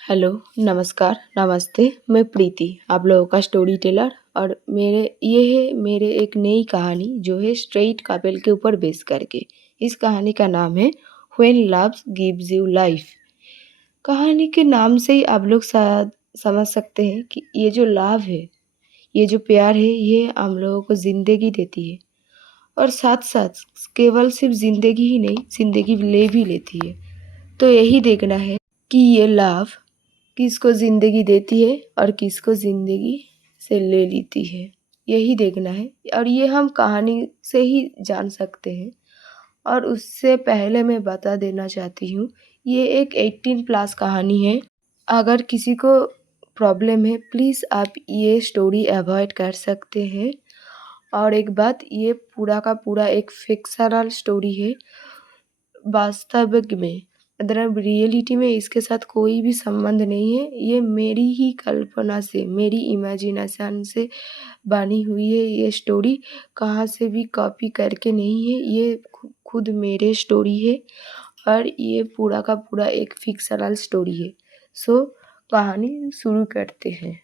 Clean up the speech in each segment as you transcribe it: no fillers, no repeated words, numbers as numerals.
Hello, नमस्कार, नमस्ते, मैं प्रीति, आप लोगों का स्टोरी टेलर और ये है मेरे एक नई कहानी जो है स्ट्रेट कपल के ऊपर बेस करके। इस कहानी का नाम है when love gives you life. कहानी के नाम से ही आप लोग शायद समझ सकते हैं कि ये जो लव है, ये जो प्यार है, ये हम लोगों को ज़िंदगी देती है और साथ-साथ केवल सिर्फ ज़िंदगी ही नहीं, ज़िंदगी ले भी लेती है। तो यही देखना है कि ये लव किसको ज़िंदगी देती है और किसको ज़िंदगी से ले लेती है, यही देखना है और ये हम कहानी से ही जान सकते हैं। और उससे पहले मैं बता देना चाहती हूँ, ये एक 18 प्लस कहानी है। अगर किसी को प्रॉब्लम है, प्लीज़ आप ये स्टोरी अवॉइड कर सकते हैं। और एक बात, ये पूरा का पूरा एक फ़िक्शनल स्टोरी है। वास्तविक में मतलब रियलिटी में इसके साथ कोई भी संबंध नहीं है। ये मेरी ही कल्पना से, मेरी इमेजिनेशन से बनी हुई है। ये स्टोरी कहाँ से भी कॉपी करके नहीं है, ये खुद मेरे स्टोरी है और ये पूरा का पूरा एक फ़िक्शनल स्टोरी है। सो कहानी शुरू करते हैं।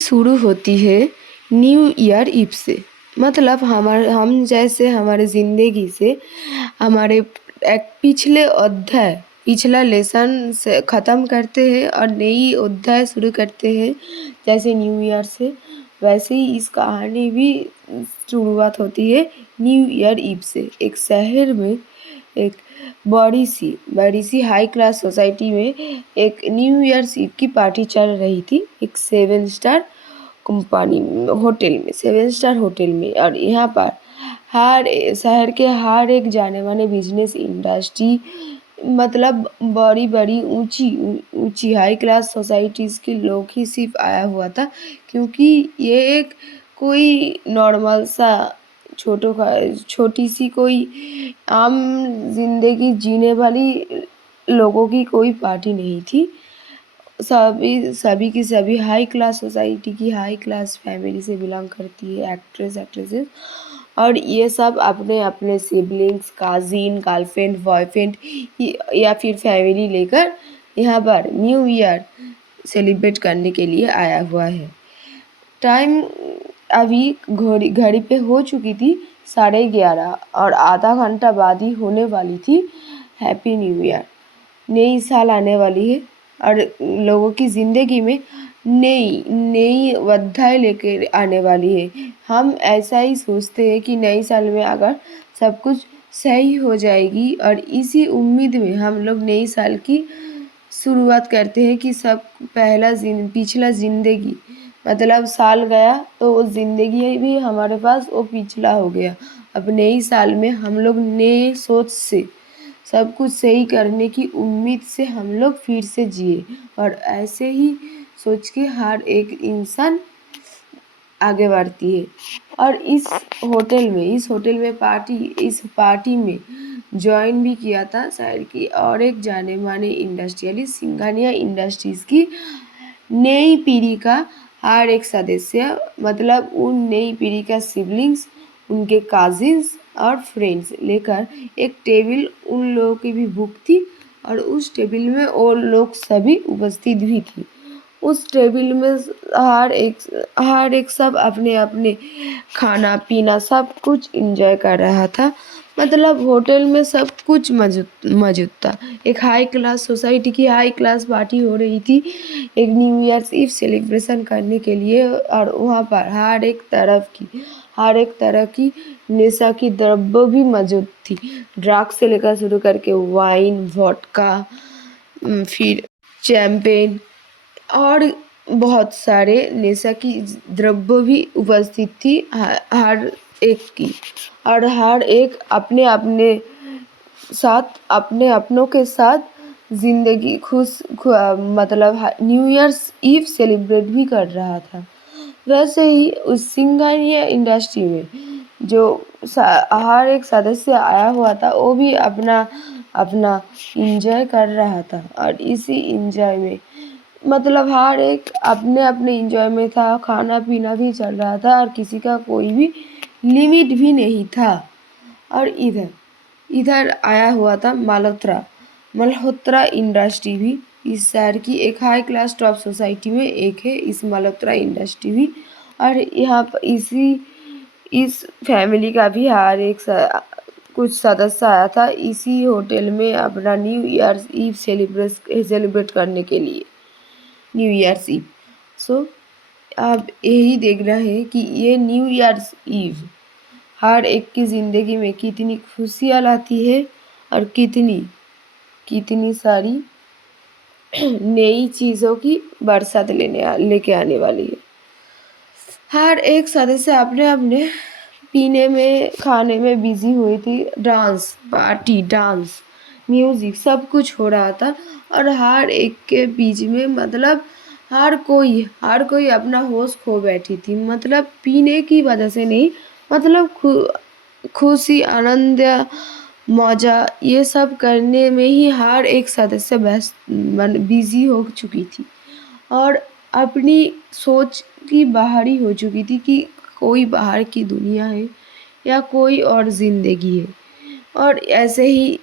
शुरू होती है न्यू ईयर ईव से। मतलब हम जैसे हमारे ज़िंदगी से हमारे एक पिछले अध्याय, पिछला लेसन से ख़त्म करते हैं और नई अध्याय शुरू करते हैं। जैसे न्यू ईयर से, वैसे ही इस कहानी भी शुरुआत होती है न्यू ईयर ईव से। एक शहर में एक बड़ी सी हाई क्लास सोसाइटी में एक न्यू ईयर्स ईव की पार्टी चल रही थी। एक 7 स्टार कंपनी होटल में, 7 स्टार होटल में। और यहाँ पर शहर के हर एक जाने माने बिजनेस इंडस्ट्री, मतलब बड़ी बड़ी ऊंची हाई क्लास सोसाइटीज़ के लोग ही सिर्फ आया हुआ था, क्योंकि ये एक कोई नॉर्मल सा छोटी सी कोई आम जिंदगी जीने वाली लोगों की कोई पार्टी नहीं थी। सभी की सभी हाई क्लास सोसाइटी की हाई क्लास फैमिली से बिलोंग करती है, एक्ट्रेसेस। और ये सब अपने अपने सिबलिंग्स, काजिन, गर्लफ्रेंड, बॉयफ्रेंड या फिर फैमिली लेकर यहाँ पर न्यू ईयर सेलिब्रेट करने के लिए आया हुआ है। टाइम अभी घड़ी पे हो चुकी थी 11:30 और आधा घंटा बाद ही होने वाली थी हैप्पी न्यू ईयर। नई साल आने वाली है और लोगों की ज़िंदगी में नई नई अध्याय लेकर आने वाली है। हम ऐसा ही सोचते हैं कि नई साल में अगर सब कुछ सही हो जाएगी और इसी उम्मीद में हम लोग नई साल की शुरुआत करते हैं कि सब पिछला ज़िंदगी, मतलब साल गया तो वो ज़िंदगी भी हमारे पास वो पिछला हो गया। अब नई साल में हम लोग नए सोच से सब कुछ सही करने की उम्मीद से हम लोग फिर से जिए। और ऐसे ही सोच के हर एक इंसान आगे बढ़ती है। और इस होटल में इस पार्टी में ज्वाइन भी किया था शहर की और एक जाने माने इंडस्ट्रियलिस्ट, सिंघानिया इंडस्ट्रीज़ की नई पीढ़ी का हर एक सदस्य, मतलब उन नई पीढ़ी का सिबलिंग्स, उनके काजिन्स और फ्रेंड्स लेकर एक टेबल उन लोगों की भी बुक थी और उस टेबल में और लोग सभी उपस्थित भी थी। उस टेबल में हर एक सब अपने अपने खाना पीना सब कुछ एंजॉय कर रहा था। मतलब होटल में सब कुछ मौजूद था। एक हाई क्लास सोसाइटी की हाई क्लास पार्टी हो रही थी एक न्यू ईयर्स ईव सेलिब्रेशन करने के लिए। और वहाँ पर हर एक तरह की नशा की द्रव्य भी मौजूद थी। ड्रग्स से लेकर शुरू करके वाइन, वोडका, फिर चैंपेन और बहुत सारे नशा की द्रव्य भी उपस्थित थी हर एक की। और हर एक अपने अपने अपनों के साथ जिंदगी मतलब न्यू ईयर्स ईव सेलिब्रेट भी कर रहा था। वैसे ही उस सिंगानिया इंडस्ट्री में जो हर एक सदस्य आया हुआ था, वो भी अपना अपना इंजॉय कर रहा था। और इसी इंजॉय में, मतलब हर एक अपने अपने इंजॉय में था, खाना पीना भी चल रहा था और किसी का कोई भी लिमिट भी नहीं था। और इधर आया हुआ था मल्होत्रा इंडस्ट्री भी, इस शहर की एक हाई क्लास टॉप सोसाइटी में एक है इस मल्होत्रा इंडस्ट्री भी। और यहाँ पर इस फैमिली का भी हर एक कुछ सदस्य आया था इसी होटल में अपना न्यू ईयर्स ईव सेलिब्रेट करने के लिए, न्यू ईयर्स ईव। सो अब यही देखना है कि ये न्यू ईयर्स ईव हर एक की ज़िंदगी में कितनी खुशियाँ लाती है और कितनी सारी नई चीज़ों की बरसात लेके आने वाली है। हर एक सदस्य अपने अपने पीने में खाने में बिजी हुई थी। डांस पार्टी, डांस, म्यूजिक सब कुछ हो रहा था और हर एक के बीच में मतलब हर कोई अपना होश खो बैठी थी। मतलब पीने की वजह से नहीं, मतलब खुशी आनंद मौजा ये सब करने में ही हर एक सदस्य बिजी हो चुकी थी और अपनी सोच की बाहरी हो चुकी थी कि कोई बाहर की दुनिया है या कोई और ज़िंदगी है। और ऐसे ही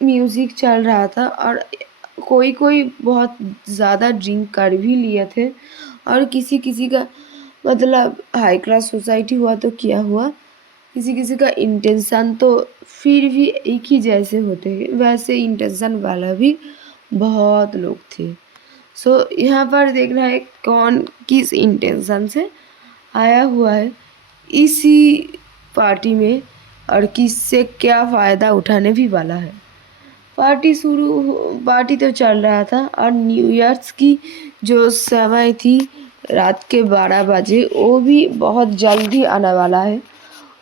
म्यूज़िक चल रहा था और कोई बहुत ज़्यादा ड्रिंक कर भी लिए थे और किसी किसी का मतलब हाई क्लास सोसाइटी हुआ तो क्या हुआ, किसी किसी का इंटेंशन तो फिर भी एक ही जैसे होते हैं, वैसे इंटेंशन वाला भी बहुत लोग थे। सो यहाँ पर देखना है कौन किस इंटेंशन से आया हुआ है इसी पार्टी में और किससे क्या फ़ायदा उठाने भी वाला है। पार्टी तो चल रहा था और न्यू ईयर्स की जो समय थी रात के 12 बजे वो भी बहुत जल्दी आने वाला है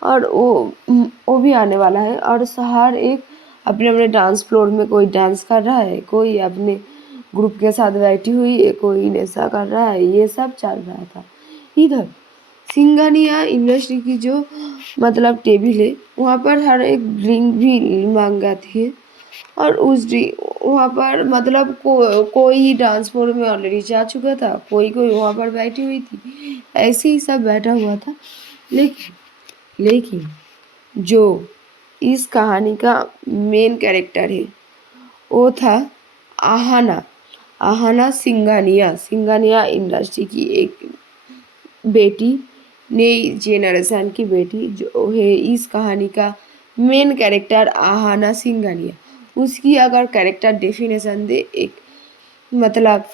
और वो भी आने वाला है और हर एक अपने अपने डांस फ्लोर में कोई डांस कर रहा है, कोई अपने ग्रुप के साथ बैठी हुई है, कोई नशा कर रहा है, ये सब चल रहा था। इधर सिंघानिया इंडस्ट्री की जो मतलब टेबल है वहाँ पर हर एक ड्रिंक भी मांगा थी और वहाँ पर मतलब कोई डांस फ्लोर में ऑलरेडी जा चुका था, कोई वहाँ पर बैठी हुई थी, ऐसे ही सब बैठा हुआ था। लेकिन जो इस कहानी का मेन कैरेक्टर है वो था आहाना सिंघानिया इंडस्ट्री की एक बेटी, नई जेनरेशन की बेटी जो है इस कहानी का मेन कैरेक्टर आहाना सिंघानिया। उसकी अगर कैरेक्टर डेफिनेशन दे मतलब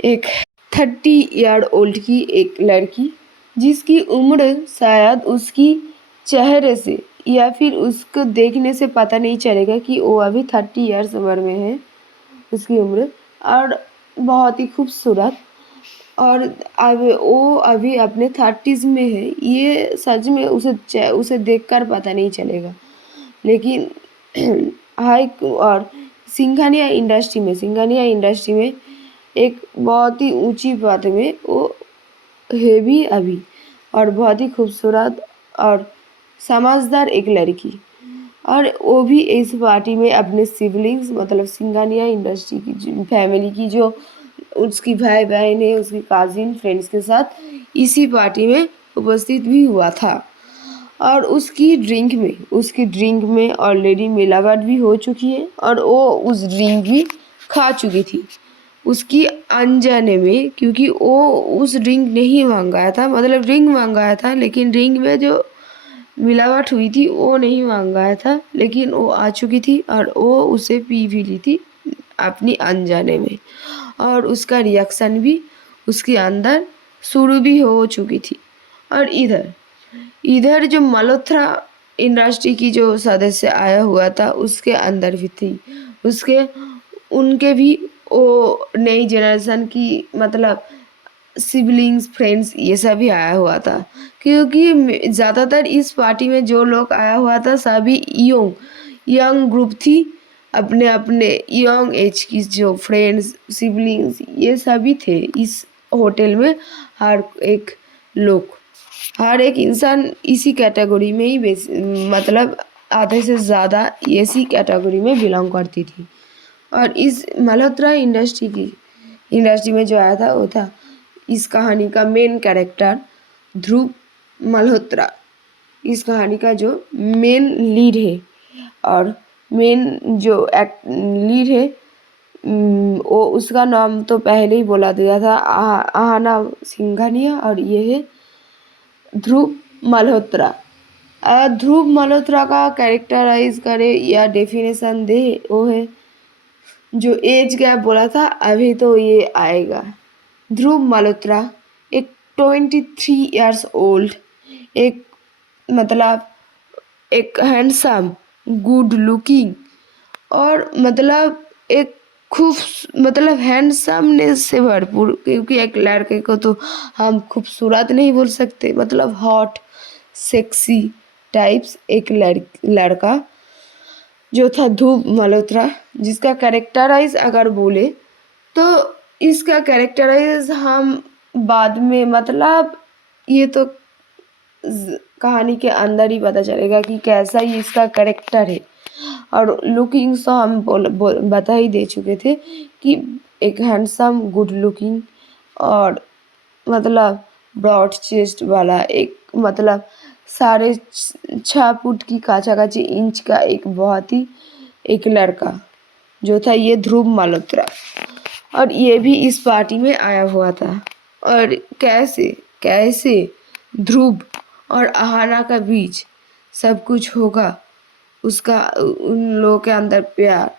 एक 30 ईयर ओल्ड की एक लड़की जिसकी उम्र शायद उसकी चेहरे से या फिर उसको देखने से पता नहीं चलेगा कि वो अभी 30 ईयर्स उम्र में है उसकी उम्र, और बहुत ही खूबसूरत और अब वो अभी अपने 30s में है। ये सच में उसे देखकर पता नहीं चलेगा। लेकिन हाई और सिंघानिया इंडस्ट्री में एक बहुत ही ऊंची पद में वो है भी अभी और बहुत ही खूबसूरत और समझदार एक लड़की। और वो भी इस पार्टी में अपने सिबलिंग्स मतलब सिंघानिया इंडस्ट्री की फैमिली की जो उसकी भाई बहन है, उसकी काजिन फ्रेंड्स के साथ इसी पार्टी में उपस्थित भी हुआ था। और उसकी ड्रिंक में ऑलरेडी मिलावट भी हो चुकी है और वो उस ड्रिंक भी खा चुकी थी उसकी अनजाने में, क्योंकि वो उस ड्रिंक नहीं मंगाया था, मतलब ड्रिंक मंगाया था लेकिन ड्रिंक में जो मिलावट हुई थी वो नहीं मंगाया था, लेकिन वो आ चुकी थी और वो उसे पी भी ली थी अपनी अनजाने में और उसका रिएक्शन भी उसके अंदर शुरू भी हो चुकी थी। और इधर जो मल्होत्रा इंडस्ट्री की जो सदस्य आया हुआ था उसके अंदर भी थी उनके भी वो नई जनरेशन की मतलब सिबलिंग्स फ्रेंड्स ये सभी आया हुआ था, क्योंकि ज़्यादातर इस पार्टी में जो लोग आया हुआ था सभी यंग ग्रुप थी, अपने अपने यंग एज की जो फ्रेंड्स सिबलिंग्स ये सभी थे इस होटल में। हर एक इंसान इसी कैटेगरी में ही मतलब आधे से ज़्यादा इसी कैटेगरी में बिलोंग करती थी। और इस मल्होत्रा इंडस्ट्री में जो आया था वो था इस कहानी का मेन कैरेक्टर ध्रुव मल्होत्रा, इस कहानी का जो मेन लीड है और मेन जो लीड है वो उसका नाम तो पहले ही बोला दिया था, आहाना सिंघानिया, और ये है ध्रुव मल्होत्रा। ध्रुव मल्होत्रा का कैरेक्टराइज करे या डेफिनेशन दे, वो है जो एज गैप बोला था अभी तो ये आएगा। ध्रुव मल्होत्रा एक 23 ईयर्स ओल्ड, एक मतलब एक हैंडसम, गुड लुकिंग, और मतलब एक खूब मतलब हैंडसमनेस से भरपूर, क्योंकि एक लड़के को तो हम खूबसूरत नहीं बोल सकते, मतलब हॉट सेक्सी टाइप्स एक लड़का जो था ध्रुव मल्होत्रा, जिसका कैरेक्टराइज अगर बोले तो इसका कैरेक्टराइज हम बाद में मतलब ये तो कहानी के अंदर ही पता चलेगा कि कैसा ही इसका कैरेक्टर है। और लुकिंग्स तो हम बता ही दे चुके थे कि एक हैंडसम, गुड लुकिंग, और मतलब ब्रॉड चेस्ट वाला, एक मतलब 6.5 फुट की काचा काची इंच का एक बहुत ही एक लड़का जो था ये ध्रुव मल्होत्रा। और ये भी इस पार्टी में आया हुआ था। और कैसे कैसे ध्रुव और आहाना का बीच सब कुछ होगा, उसका उन लोगों के अंदर प्यार,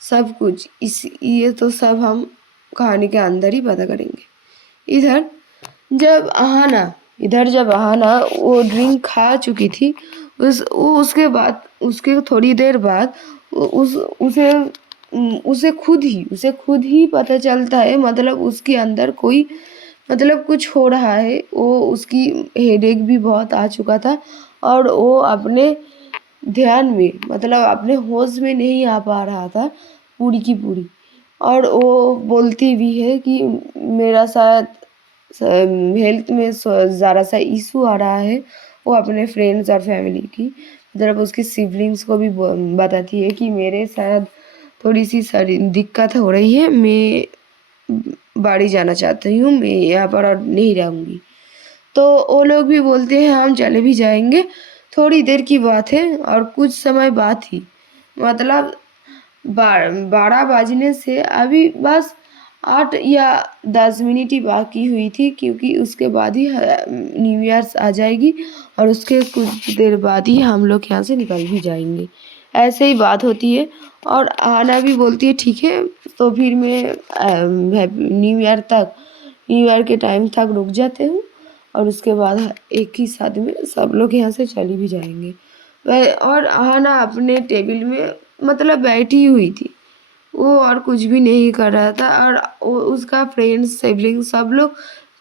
सब कुछ इस ये तो सब हम कहानी के अंदर ही पता करेंगे। इधर जब आहाना वो ड्रिंक खा चुकी थी, उसके बाद उसके थोड़ी देर बाद उसे खुद ही पता चलता है, मतलब उसके अंदर कोई मतलब कुछ हो रहा है। वो उसकी हेडेक भी बहुत आ चुका था और वो अपने ध्यान में मतलब अपने होश में नहीं आ पा रहा था पूरी की पूरी। और वो बोलती भी है कि मेरा शायद हेल्थ में ज़रा सा इशू आ रहा है। वो अपने फ्रेंड्स और फैमिली की तरफ उसकी सिबलिंग्स को भी बताती है कि मेरे शायद थोड़ी सी दिक्कत हो रही है, मैं बाड़ी जाना चाहती हूँ, मैं यहाँ पर और नहीं रहूँगी। तो वो लोग भी बोलते हैं हम चले भी जाएंगे, थोड़ी देर की बात है और कुछ समय बाद ही मतलब 12 बजने से अभी बस 8 या 10 मिनट ही बाकी हुई थी, क्योंकि उसके बाद ही न्यू ईयर्स आ जाएगी और उसके कुछ देर बाद ही हम लोग यहाँ से निकल भी जाएंगे। ऐसे ही बात होती है और आना भी बोलती है ठीक है, तो फिर मैं न्यू ईयर के टाइम तक रुक जाते हूँ और उसके बाद एक ही साथ में सब लोग यहाँ से चली भी जाएंगे। और आना अपने टेबल में मतलब बैठी हुई थी, वो और कुछ भी नहीं कर रहा था। और उसका फ्रेंड्स सिबलिंग सब लोग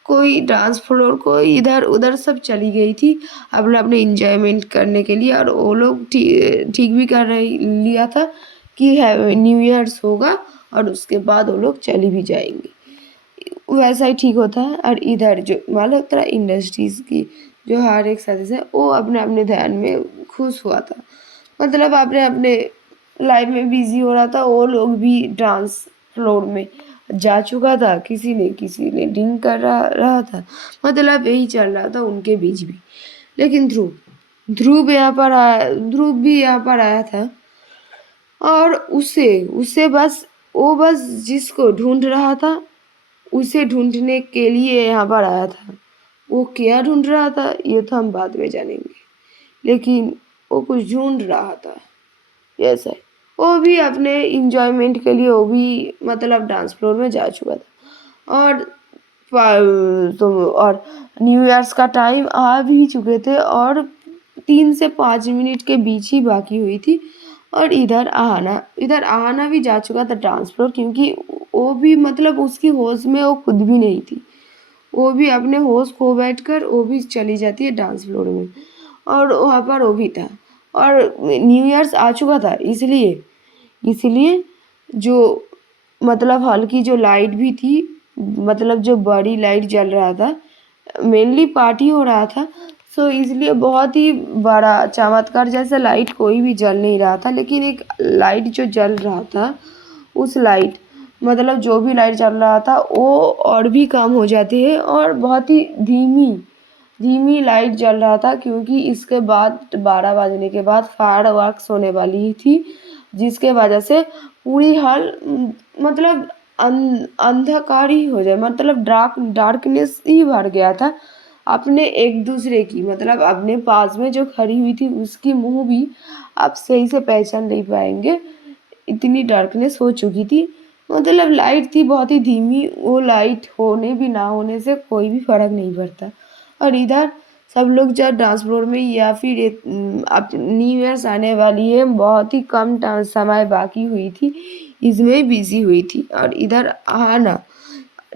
कोई डांस फ्लोर कोई इधर उधर सब चली गई थी अपने अपने इंजॉयमेंट करने के लिए। और वो लोग ठीक भी कर रही लिया था कि न्यू ईयर्स होगा और उसके बाद वो लोग चली भी जाएंगे, वैसा ही ठीक होता है। और इधर जो मल्होत्रा इंडस्ट्रीज़ की जो हर एक सदस्य है वो अपने अपने ध्यान में खुश हुआ था, मतलब अपने अपने लाइफ में बिजी हो रहा था। वो लोग भी डांस फ्लोर में जा चुका था, किसी ने ड्रिंक कर रहा था, मतलब यही चल रहा था उनके बीच भी। लेकिन ध्रुव भी यहाँ पर आया था और उसे बस वो बस जिसको ढूंढ रहा था उसे ढूंढने के लिए यहाँ पर आया था। वो क्या ढूंढ रहा था ये तो हम बाद में जानेंगे, लेकिन वो कुछ ढूंढ रहा था। यस है, वो भी अपने इंजॉयमेंट के लिए वो भी मतलब डांस फ्लोर में जा चुका था। और न्यू ईयर्स का टाइम आ भी चुके थे और 3 से 5 मिनट के बीच ही बाकी हुई थी। और इधर आहाना भी जा चुका था डांस फ्लोर, क्योंकि वो भी मतलब उसकी होश में वो खुद भी नहीं थी, वो भी अपने होश खो बैठकर वो भी चली जाती है डांस फ्लोर में। और वहाँ पर वो भी था और न्यू ईयर्स आ चुका था, इसलिए जो मतलब हल्की जो लाइट भी थी, मतलब जो बड़ी लाइट जल रहा था, मेनली पार्टी हो रहा था, सो इसलिए बहुत ही बड़ा चमत्कार जैसा लाइट कोई भी जल नहीं रहा था। लेकिन एक लाइट जो जल रहा था, उस लाइट मतलब जो भी लाइट चल रहा था वो और भी कम हो जाती है और बहुत ही धीमी लाइट जल रहा था, क्योंकि इसके बाद 12 बजने के बाद फायर वर्क्स होने वाली थी जिसके वजह से पूरी हाल मतलब अंधकार ही हो जाए, मतलब डार्कनेस ही भर गया था। अपने एक दूसरे की मतलब अपने पास में जो खड़ी हुई थी उसकी मुंह भी आप सही से पहचान नहीं पाएंगे, इतनी डार्कनेस हो चुकी थी। मतलब लाइट थी बहुत ही धीमी, वो लाइट होने भी ना होने से कोई भी फर्क नहीं पड़ता। और इधर सब लोग जब डांस फ्लोर में या फिर अब न्यू ईयर्स आने वाली है, बहुत ही कम समय बाकी हुई थी, इसमें बिजी हुई थी। और इधर आना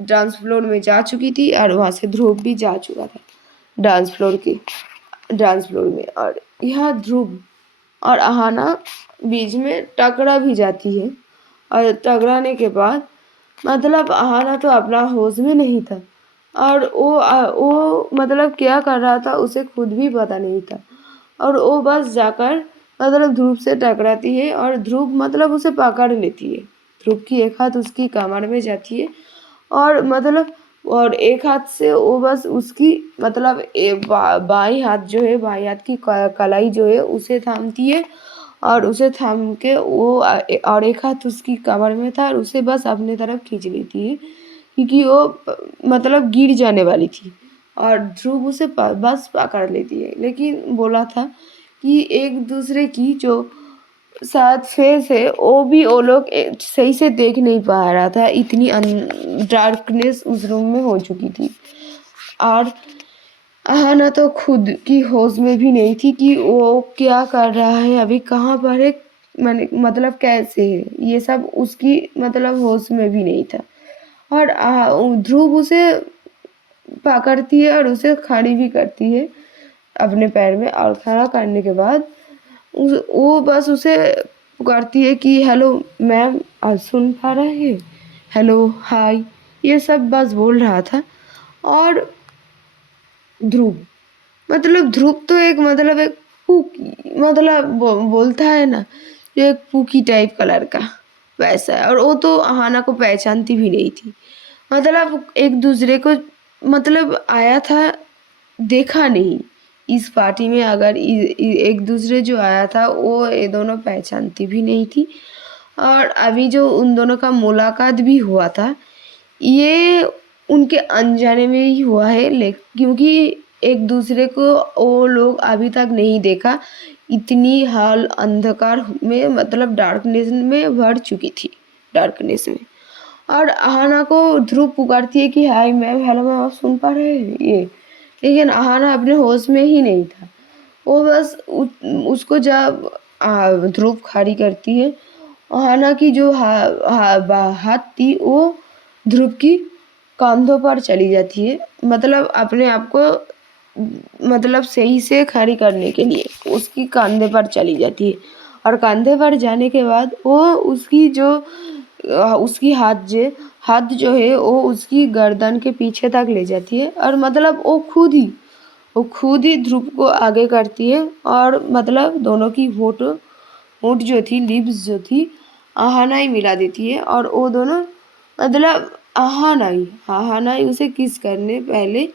डांस फ्लोर में जा चुकी थी और वहाँ से ध्रुव भी जा चुका था डांस फ्लोर में। और यहाँ ध्रुव और अहाना बीच में टकरा भी जाती है। और टकराने के बाद मतलब अहाना तो अपना होश में नहीं था, और वो मतलब क्या कर रहा था उसे खुद भी पता नहीं था। और वो बस जाकर मतलब ध्रुव से टकराती है और ध्रुव मतलब उसे पकड़ लेती है। ध्रुव की एक हाथ उसकी कमर में जाती है और मतलब और एक हाथ से वो बस उसकी मतलब बाई हाथ जो है, बाई हाथ की कलाई जो है उसे थामती है। और उसे थाम के वो और एक हाथ उसकी कमर में था और उसे बस अपने तरफ खींच लेती है, क्योंकि वो मतलब गिर जाने वाली थी। और ध्रुव उसे बस पकड़ लेती है, लेकिन बोला था कि एक दूसरे की जो शायद फेस है वो लोग सही से देख नहीं पा रहा था, इतनी डार्कनेस उस रूम में हो चुकी थी। और अहाना तो खुद की होश में भी नहीं थी कि वो क्या कर रहा है, अभी कहाँ पर है, मतलब कैसे है, ये सब उसकी मतलब होश में भी नहीं था। और ध्रुव उसे पकड़ती है और उसे खड़ी भी करती है अपने पैर में। और खड़ा करने के बाद वो बस उसे पुकारती है कि हेलो मैम, आज सुन पा रहे हैं, हेलो हाय, ये सब बस बोल रहा था। और ध्रुव ध्रुव तो एक एक पूकी मतलब बोलता है ना, जो एक पूकी टाइप का लड़का वैसा है। और वो तो अहाना को पहचानती भी नहीं थी, मतलब एक दूसरे को मतलब आया था, देखा नहीं इस पार्टी में। अगर एक दूसरे जो आया था वो ये दोनों पहचानती भी नहीं थी। और अभी जो उन दोनों का मुलाकात भी हुआ था, ये उनके अनजाने में ही हुआ है, क्योंकि एक दूसरे को वो लोग अभी तक नहीं देखा, इतनी हाल अंधकार में मतलब डार्कनेस में भर चुकी थी, डार्कनेस में। और अहाना को ध्रुव पुकारती है कि हाय मैम, हेलो मैम, आप सुन पा रहे हैं ये, लेकिन अहाना अपने होश में ही नहीं था। वो बस उसको जब ध्रुव खड़ी करती है, अहाना की जो हाथ थी वो ध्रुव की कंधों पर चली जाती है, मतलब अपने आप को मतलब सही से खड़ी करने के लिए उसकी कंधे पर चली जाती है। और कंधे पर जाने के बाद वो उसकी जो उसकी हाथ जो है वो उसकी गर्दन के पीछे तक ले जाती है। और मतलब वो खुद ही ध्रुव को आगे करती है। और मतलब दोनों की होंठ जो थी, लिप्स जो थी, आहाना ही मिला देती है। और वो दोनों मतलब आहाना ही उसे किस करने पहले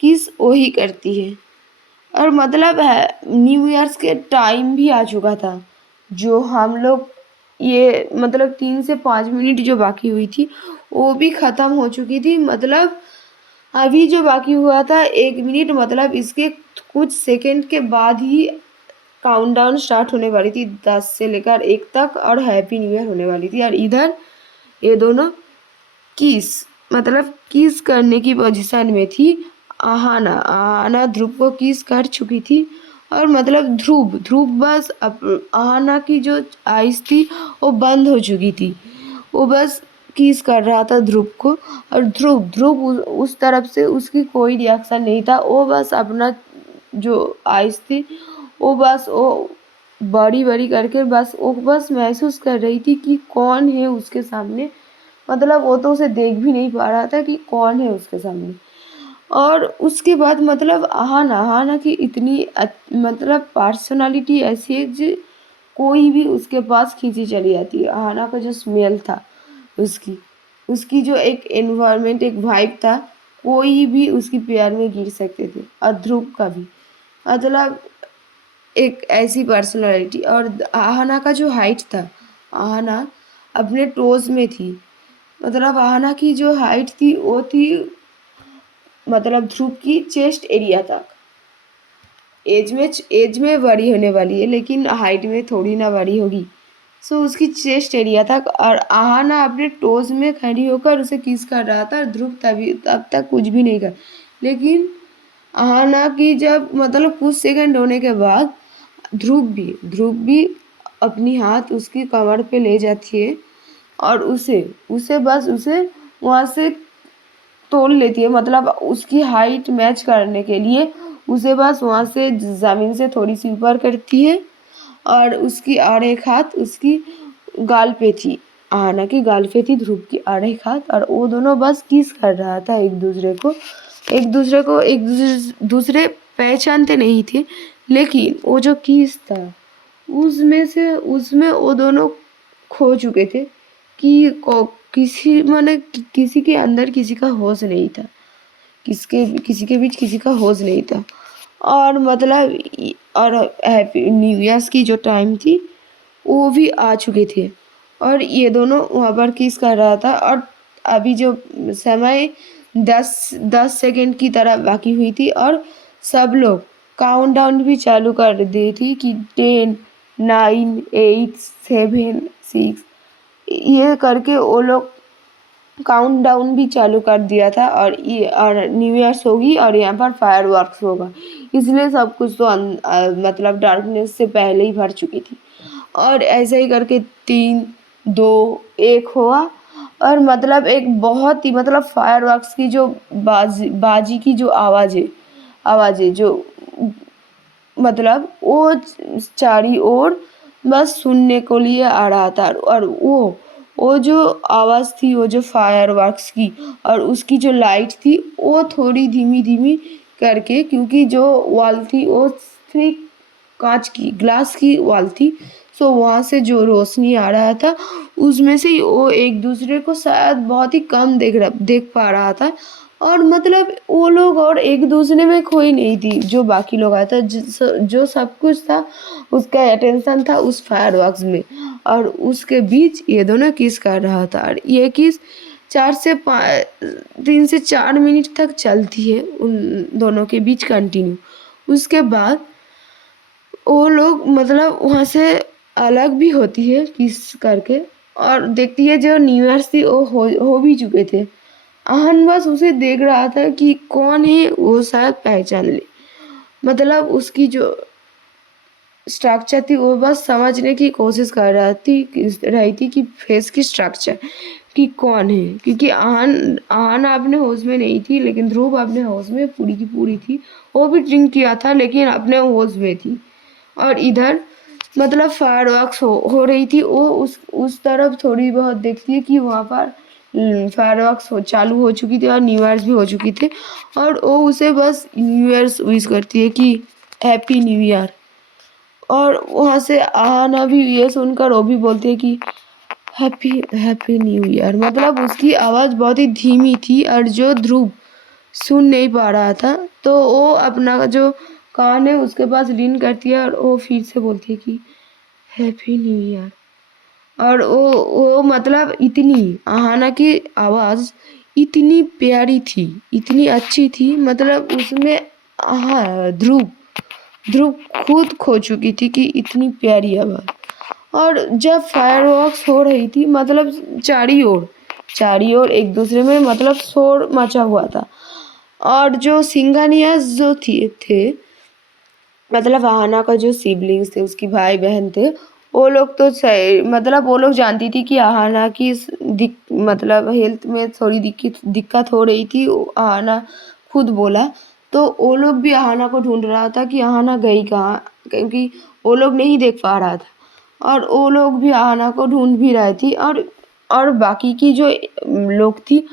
किस वही करती है। और मतलब है न्यू ईयर्स के टाइम भी आ चुका था, जो हम लोग ये मतलब 3 से 5 मिनट जो बाकी हुई थी वो भी ख़त्म हो चुकी थी। मतलब अभी जो बाकी हुआ था 1 मिनट, मतलब इसके कुछ सेकंड के बाद ही काउंटडाउन स्टार्ट होने वाली थी, 10 से लेकर 1 तक, और हैप्पी न्यू ईयर होने वाली थी। और इधर ये दोनों किस किस करने की पोजीशन में थी। आहाना ध्रुव को किस कर चुकी थी। और मतलब ध्रुव बस आहाना की जो आइज थी वो बंद हो चुकी थी, वो बस किस कर रहा था ध्रुव को। और ध्रुव उस तरफ से उसकी कोई रिएक्शन नहीं था, वो बस अपना जो आइज थी वो बड़ी बड़ी करके वो बस महसूस कर रही थी कि कौन है उसके सामने। मतलब वो तो उसे देख भी नहीं पा रहा था कि कौन है उसके सामने। और उसके बाद मतलब आहाना की इतनी मतलब पर्सनालिटी ऐसी है जो कोई भी उसके पास खींची चली जाती है। आहाना का जो स्मेल था, उसकी उसकी जो एक एनवायरनमेंट, एक वाइब था, कोई भी उसकी प्यार में गिर सकते थे, और ध्रुव का भी। मतलब एक ऐसी पर्सनालिटी। और आहना का जो हाइट था, आहना अपने टोज में थी। मतलब आहना की जो हाइट थी वो थी मतलब ध्रुव की चेस्ट एरिया तक। एज में बड़ी होने वाली है लेकिन हाइट में थोड़ी ना बड़ी होगी। सो उसकी चेस्ट एरिया तक, और आहना अपने टोज में खड़ी होकर उसे किस कर रहा था। ध्रुव तभी तब तक कुछ भी नहीं कर, लेकिन आहना की जब मतलब कुछ सेकंड होने के बाद ध्रुव भी अपनी हाथ उसकी कमर पे ले जाती है और उसे उसे बस उसे वहाँ से तोड़ लेती है। मतलब उसकी हाइट मैच करने के लिए उसे बस वहाँ से ज़मीन से थोड़ी सी ऊपर करती है, और उसकी और एक हाथ उसकी गाल पे थी। आहना की गाल पे थी ध्रुव की और एक हाथ, और वो दोनों बस किस कर रहा था एक दूसरे पहचानते नहीं थे। लेकिन वो जो किस था उसमें वो दोनों खो चुके थे कि किसी के अंदर किसी का होश नहीं था, किसी के बीच किसी का होश नहीं था। और मतलब और हैप्पी न्यू ईयर्स की जो टाइम थी वो भी आ चुके थे, और ये दोनों वहाँ पर किस कर रहा था। और अभी जो समय 10 सेकंड की तरह बाकी हुई थी, और सब लोग काउंटडाउन भी चालू कर दी थी कि 10, 9, 8, 7, 6 ये करके वो लोग काउंटडाउन भी चालू कर दिया था। और न्यू ईयर्स होगी और यहाँ पर फायरवर्क्स होगा, इसलिए सब कुछ तो मतलब डार्कनेस से पहले ही भर चुकी थी। और ऐसे ही करके 3, 2, 1 हुआ, और मतलब एक बहुत ही मतलब फायरवर्क्स की जो बाजी की जो आवाज़ें जो मतलब वो चारी ओर बस सुनने को लिए आ रहा था। और वो जो आवाज़ थी वो जो फायरवर्क्स की और उसकी जो लाइट थी वो थोड़ी धीमी धीमी करके, क्योंकि जो वॉल थी वो थी कांच की, ग्लास की वॉल थी। सो वहाँ से जो रोशनी आ रहा था उसमें से वो एक दूसरे को शायद बहुत ही कम देख पा रहा था। और मतलब वो लोग और एक दूसरे में खोई नहीं थी। जो बाकी लोग आया था जो सब कुछ था उसका अटेंशन था उस फायरवर्क्स में, और उसके बीच ये दोनों किस कर रहा था। और ये किस 3 से 4 मिनट तक चलती है उन दोनों के बीच कंटिन्यू। उसके बाद वो लोग मतलब वहाँ से अलग भी होती है किस करके, और देखती है जो न्यू ईयर्स थी वो हो भी चुके थे। आहन बस उसे देख रहा था कि कौन है, वो शायद पहचान ले। मतलब उसकी जो स्ट्रक्चर थी वो बस समझने की कोशिश कर रही थी कि फेस की स्ट्रक्चर कि कौन है, क्योंकि आहन अपने होश में नहीं थी लेकिन ध्रुव अपने होश में पूरी की पूरी थी। वो भी ड्रिंक किया था लेकिन अपने होश में थी। और इधर मतलब फायरवर्क्स हो रही थी। वो उस तरफ थोड़ी बहुत देखती है कि वहाँ पर फायरवर्क्स चालू हो चुकी थी और न्यू ईयर्स भी हो चुकी थी, और वो उसे बस न्यू ईयर्स विश करती है कि हैप्पी न्यू ईयर। और वहाँ से आहना भी ये सुनकर वो भी बोलती है कि हैप्पी हैप्पी न्यू ईयर। मतलब उसकी आवाज़ बहुत ही धीमी थी और जो ध्रुव सुन नहीं पा रहा था, तो वो अपना जो कान है उसके पास लीन करती है और वो फिर से बोलती है कि हैप्पी न्यू ईयर। और वो मतलब इतनी आहना की आवाज़ इतनी प्यारी थी, इतनी अच्छी थी। मतलब उसमें हाँ ध्रुव ध्रुव खुद खो चुकी थी कि इतनी प्यारी आवाज़। और जब फायरवर्क्स हो रही थी मतलब चारी ओर एक दूसरे में मतलब शोर मचा हुआ था। और जो सिंघानियास जो थे मतलब आहना का जो सिबलिंग्स थे, उसकी भाई बहन थे, वो लोग तो सही मतलब वो लोग जानती थी कि आहना की मतलब हेल्थ में थोड़ी दिक्कत हो रही थी। आहना खुद बोला, तो वो लोग भी आहना को ढूंढ रहा था कि आहना गई कहाँ, क्योंकि वो लोग नहीं देख पा रहा था। और वो लोग भी आहना को ढूंढ भी रही थी। और बाकी की जो लोग थी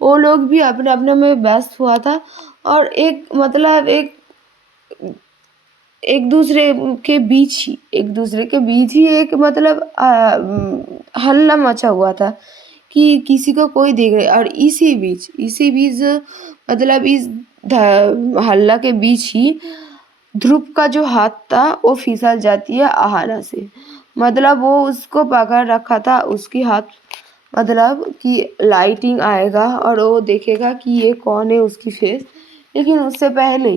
वो लोग भी अपने अपने में व्यस्त हुआ था। और एक मतलब एक दूसरे के बीच ही एक मतलब हल्ला मचा हुआ था कि किसी को कोई देख रहा है। और इसी बीच मतलब इस हल्ला के बीच ही ध्रुव का जो हाथ था वो फिसल जाती है आहाना से। मतलब वो उसको पकड़ रखा था, उसकी हाथ मतलब कि लाइटिंग आएगा और वो देखेगा कि ये कौन है उसकी फेस। लेकिन उससे पहले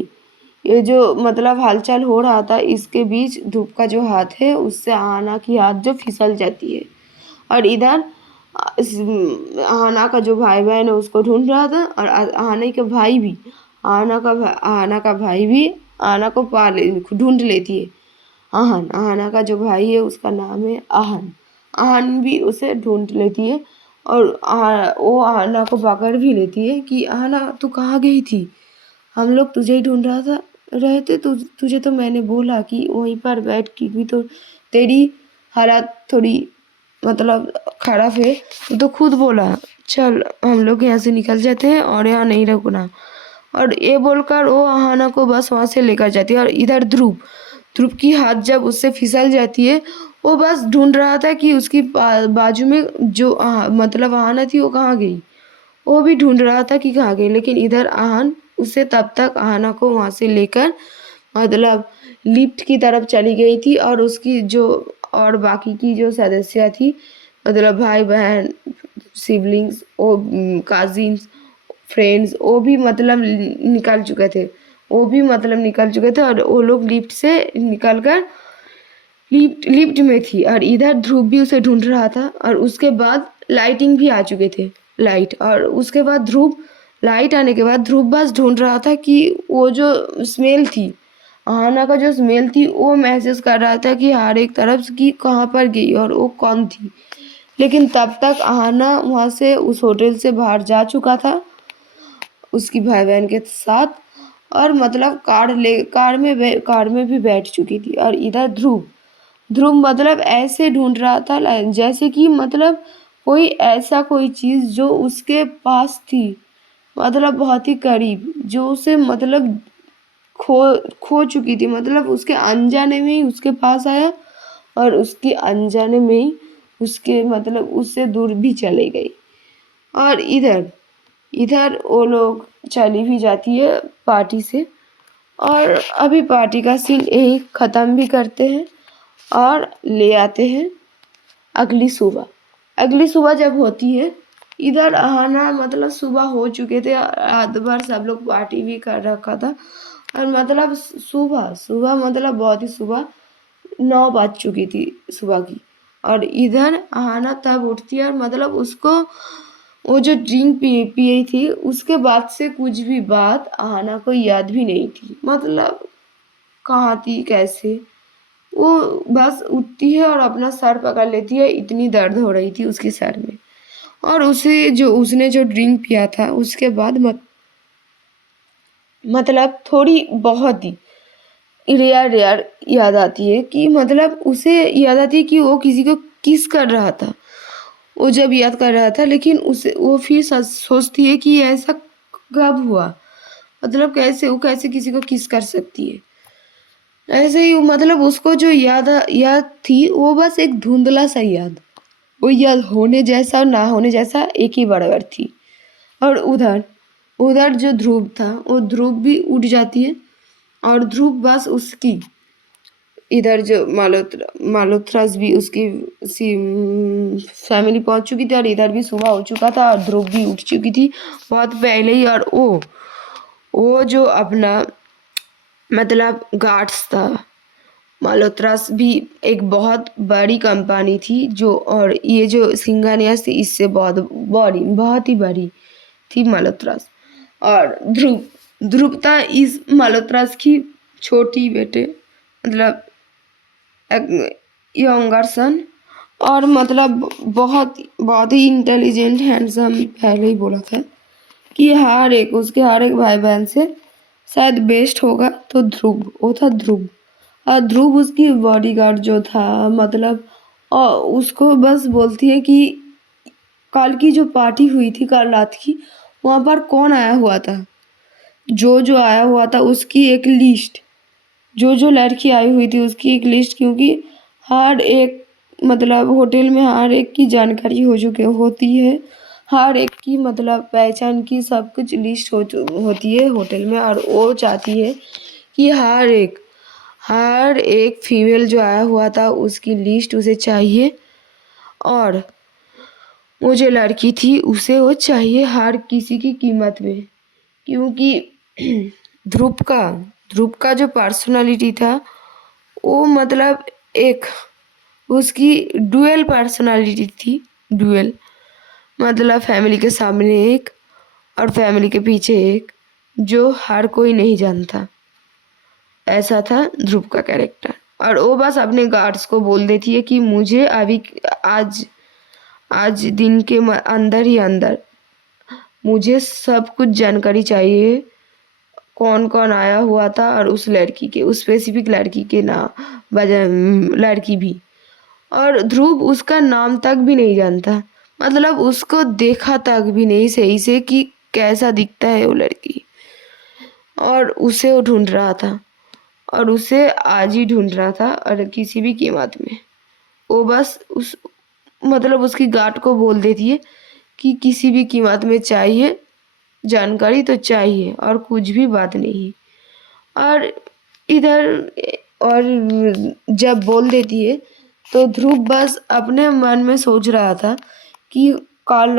ये जो मतलब हलचल हो रहा था इसके बीच ध्रुव का जो हाथ है उससे आहाना की हाथ जो फिसल जाती है। और इधर आहाना का जो भाई बहन है उसको ढूंढ रहा था और आहाना के भाई भी आहाना का भाई भी आहाना को ढूंढ लेती है। आहाना का जो भाई है उसका नाम है आहन। आहन भी उसे ढूंढ लेती है और वो आहाना को पकड़ भी लेती है कि आहाना तू कहाँ गई थी, हम लोग तुझे ही ढूंढ रहा था रहे थे। तुझे तो मैंने बोला कि वहीं पर बैठ की भी तो तेरी हालत थोड़ी मतलब खराब है, तू तो खुद बोला चल हम लोग यहाँ से निकल जाते हैं और यहाँ नहीं रुकना। और ये बोलकर वो आहाना को बस वहाँ से लेकर जाती है। और इधर ध्रुव ध्रुव की हाथ जब उससे फिसल जाती है वो बस ढूंढ रहा था कि उसकी बाजू में जो मतलब आहाना थी वो कहाँ गई। वो भी ढूंढ रहा था कि कहाँ गई, लेकिन इधर आहन उसे तब तक आहाना को वहाँ से लेकर मतलब लिफ्ट की तरफ चली गई थी। और उसकी जो और बाकी की जो सदस्य थी मतलब भाई बहन सिबलिंग्स वो काजिन्स फ्रेंड्स वो भी मतलब निकल चुके थे। और वो लोग लिफ्ट से निकल कर लिफ्ट में थी और इधर ध्रुव भी उसे ढूंढ रहा था। और उसके बाद लाइटिंग भी आ चुके थे लाइट। और उसके बाद लाइट आने के बाद ध्रुव बस ढूंढ रहा था कि वो जो स्मेल थी आहाना का जो स्मेल थी वो महसूस कर रहा था कि हर एक तरफ की कहाँ पर गई और वो कौन थी। लेकिन तब तक आहाना वहाँ से उस होटल से बाहर जा चुका था उसकी भाई बहन के साथ। और मतलब कार में भी बैठ चुकी थी। और इधर ध्रुव ध्रुव मतलब ऐसे ढूंढ रहा था जैसे कि मतलब कोई चीज़ जो उसके पास थी मतलब बहुत ही करीब जो उसे मतलब खो खो चुकी थी। मतलब उसके अनजाने में ही उसके पास आया और उसकी अनजाने में ही उसके मतलब उससे दूर भी चले गई। और इधर इधर वो लोग चली भी जाती है पार्टी से। और अभी पार्टी का सीन यही ख़त्म भी करते हैं और ले आते हैं अगली सुबह। अगली सुबह जब होती है इधर आना मतलब सुबह हो चुके थे, रात भर सब लोग पार्टी भी कर रखा था। और मतलब सुबह सुबह मतलब बहुत ही सुबह 9 बज चुकी थी सुबह की। और इधर आहाना तब उठती है और मतलब उसको वो जो ड्रिंक पिए थी उसके बाद से कुछ भी बात आहाना को याद भी नहीं थी। मतलब कहाँ थी कैसे, वो बस उठती है और अपना सर पकड़ लेती है, इतनी दर्द हो रही थी उसके सर में। और उसने जो ड्रिंक पिया था उसके बाद मतलब थोड़ी बहुत ही रेयर रेयर याद आती है कि मतलब उसे याद आती है कि वो किसी को किस कर रहा था। वो जब याद कर रहा था लेकिन उसे वो फिर सोचती है कि ऐसा कब हुआ, मतलब वो कैसे किसी को किस कर सकती है। ऐसे ही मतलब उसको जो याद थी वो बस एक धुंधला सा याद, वो याद होने जैसा और ना होने जैसा एक ही बराबर थी। और उधर उधर जो ध्रुव था वो ध्रुव भी उठ जाती है और ध्रुव बस उसकी इधर जो मालोथ्रास भी उसकी फैमिली पहुंच चुकी थी और इधर भी सुबह हो चुका था और ध्रुव भी उठ चुकी थी बहुत पहले ही। और वो जो अपना मतलब गार्ड्स था, मालोथ्रास भी एक बहुत बड़ी कंपनी थी जो, और ये जो सिंगानियास थी इससे बहुत ही बड़ी थी मालोथ्रास। और ध्रुव था इस मालोथ्रास की छोटी बेटे मतलब यंगर सन। और मतलब बहुत ही इंटेलिजेंट हैंडसम, पहले ही बोला था कि उसके हर एक भाई बहन से शायद बेस्ट होगा तो वो था ध्रुव। और ध्रुव उसकी बॉडीगार्ड जो था मतलब और उसको बस बोलती है कि कल की जो पार्टी हुई थी कल रात की वहाँ पर कौन आया हुआ था, जो आया हुआ था उसकी एक लिस्ट, जो लड़की आई हुई थी उसकी एक लिस्ट। क्योंकि हर एक मतलब होटल में हर एक की जानकारी होती है, हर एक की मतलब पहचान की सब कुछ लिस्ट होती है होटल में। और वो चाहती है कि हर एक फीमेल जो आया हुआ था उसकी लिस्ट उसे चाहिए, और वो जो लड़की थी उसे वो चाहिए हर किसी की कीमत में। क्योंकि ध्रुव का जो पर्सनालिटी था वो मतलब एक उसकी डुअल पर्सनालिटी थी। डुअल मतलब फैमिली के सामने एक और फैमिली के पीछे एक, जो हर कोई नहीं जानता। ऐसा था ध्रुव का कैरेक्टर। और वो बस अपने गार्ड्स को बोल देती है कि मुझे अभी आज आज दिन के अंदर ही अंदर मुझे सब कुछ जानकारी चाहिए, कौन कौन आया हुआ था और उस लड़की के, उस स्पेसिफिक लड़की के नाम लड़की भी। और ध्रुव उसका नाम तक भी नहीं जानता, मतलब उसको देखा तक भी नहीं सही से कि कैसा दिखता है वो लड़की। और उसे वो ढूंढ रहा था, और उसे आज ही ढूंढ रहा था, और किसी भी कीमत में। वो बस उस मतलब उसकी गार्ड को बोल देती है कि किसी भी कीमत में चाहिए, जानकारी तो चाहिए और कुछ भी बात नहीं। और इधर और जब बोल देती है तो ध्रुव बस अपने मन में सोच रहा था कि कल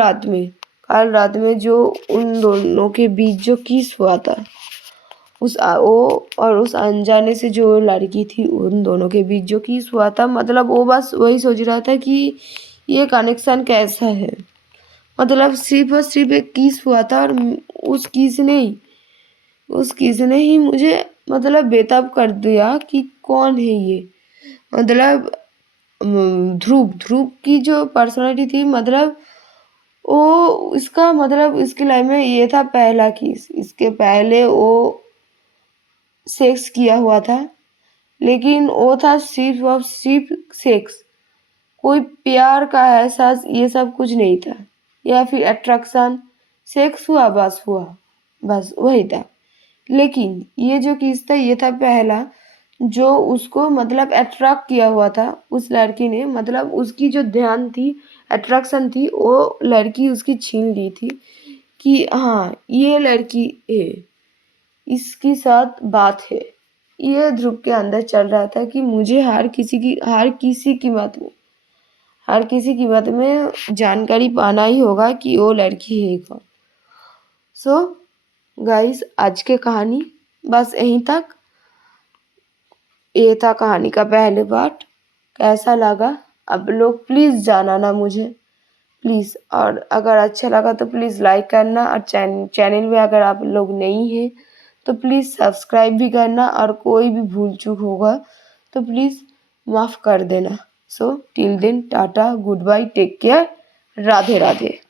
रात में जो उन दोनों के बीच जो किस हुआ था, वो और उस अनजाने से जो लड़की थी, उन दोनों के बीच जो किस हुआ था, मतलब वो बस वही सोच रहा था कि ये कनेक्शन कैसा है। मतलब सिर्फ और सिर्फ एक किस हुआ था, और उस किस ने ही मुझे मतलब बेताब कर दिया कि कौन है ये। मतलब ध्रुव की जो पर्सनालिटी थी, मतलब वो इसका मतलब इसकी लाइफ में ये था पहला किस। इसके पहले वो सेक्स किया हुआ था, लेकिन वो था सिर्फ और सिर्फ सेक्स, कोई प्यार का एहसास ये सब कुछ नहीं था, या फिर अट्रैक्शन। सेक्स हुआ बस वही था। लेकिन ये जो किस था, ये था पहला जो उसको मतलब अट्रैक्ट किया हुआ था उस लड़की ने। मतलब उसकी जो ध्यान थी, अट्रैक्शन थी, वो लड़की उसकी छीन ली थी कि हाँ ये लड़की है, इसके साथ बात है। ये ध्रुव के अंदर चल रहा था कि मुझे हर किसी कीमत में जानकारी पाना ही होगा कि वो लड़की है कौन। सो गाइस, आज के कहानी बस यहीं तक। ये था कहानी का पहले पार्ट। कैसा लगा आप लोग प्लीज़ जानना मुझे, प्लीज़। और अगर अच्छा लगा तो प्लीज़ लाइक करना, और चैनल में अगर आप लोग नहीं हैं तो प्लीज़ सब्सक्राइब भी करना, और कोई भी भूल चूक होगा तो प्लीज़ माफ़ कर देना। So till then, tata, goodbye, take care, Radhe Radhe.